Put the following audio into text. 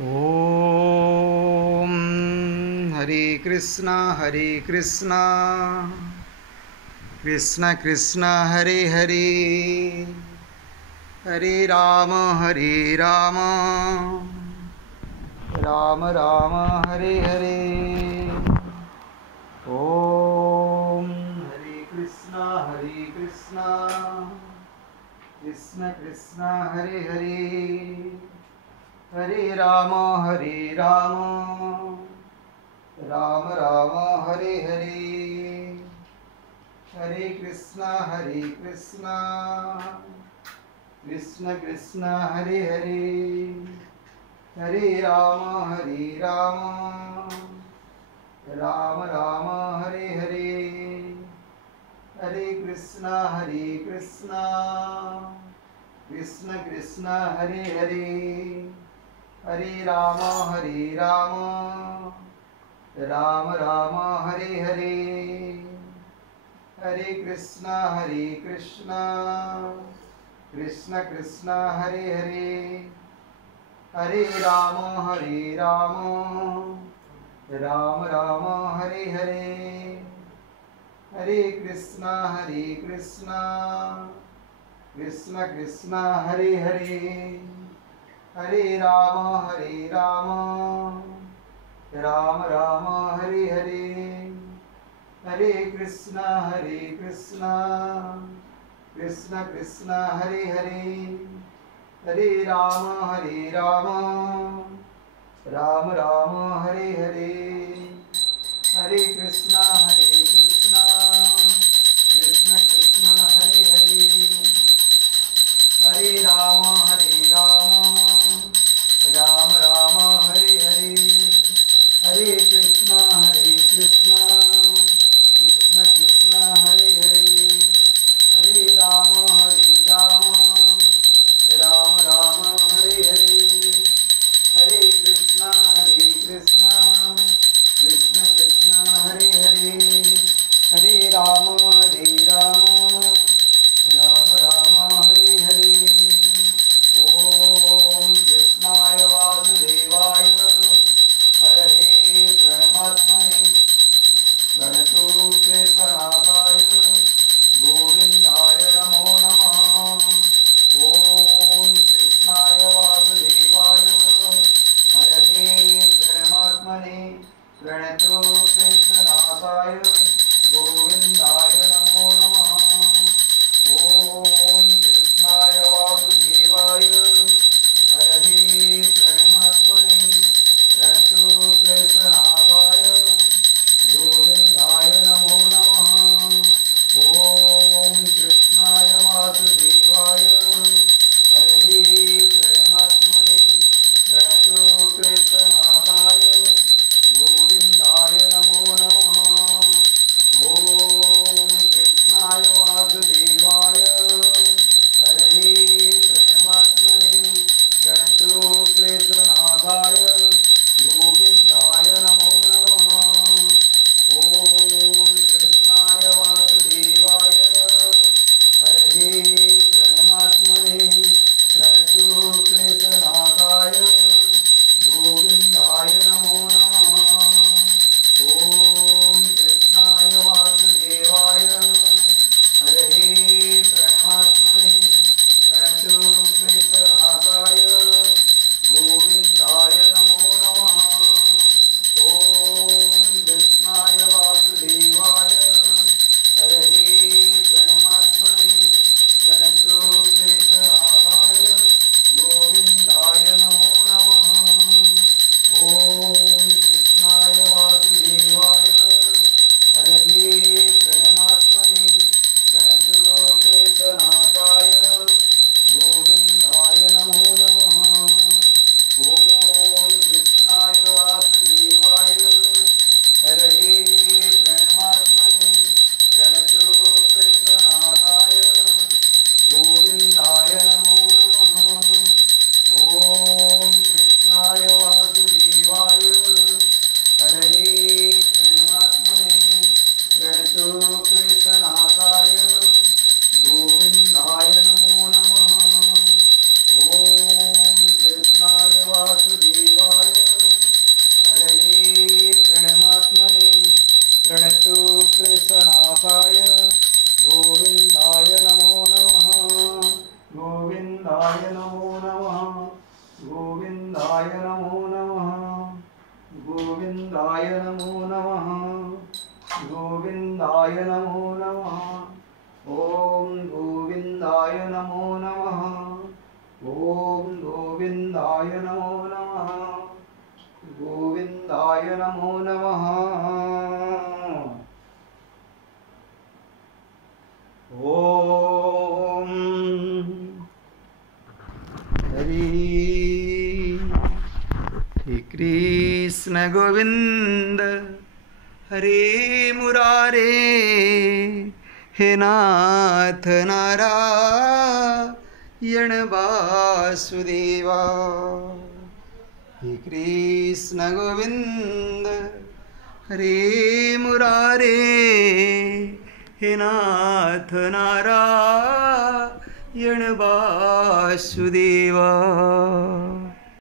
ओम हरे कृष्णा कृष्ण कृष्ण हरे हरे, हरे राम राम राम हरे हरे। ओम हरे कृष्णा कृष्ण कृष्ण हरे हरे, हरे राम राम राम हरे हरे। हरे कृष्णा कृष्ण कृष्ण हरे हरे, हरे राम राम राम हरे हरे। हरे कृष्णा कृष्ण कृष्ण हरे हरे, हरे राम राम राम हरे हरे। हरे कृष्णा कृष्ण कृष्ण हरे हरे, हरे राम राम राम हरे हरे। हरे कृष्णा कृष्ण कृष्ण हरे हरे, हरे राम राम राम हरे हरे। हरे कृष्णा कृष्ण कृष्ण हरे हरे, हरे राम राम राम हरे हरे। हरे कृष्णा कृष्ण कृष्ण हरे हरे, हरे राम राम राम हरे हरे। हरे कृष्णा कृष्ण कृष्ण हरे हरे, हरे राम राम राम हरे हरे। हरे कृष्णा कृष्ण कृष्ण हरे हरे, नमो नमः गोविंदाय नमो नमः गोविंदाय नमो नमः गोविंदाय नमो नमः ओम गोविंदाय नमो नमः ओम गोविंदाय नमो नमः गोविंदाय नमो नमः ओम हरे कृष्ण गोविंद हरे मुरारे हे नाथ नारायण वासुदेवा हे कृष्ण गोविंद हरे मुरारे हे नाथ नारायण वासुदेवा।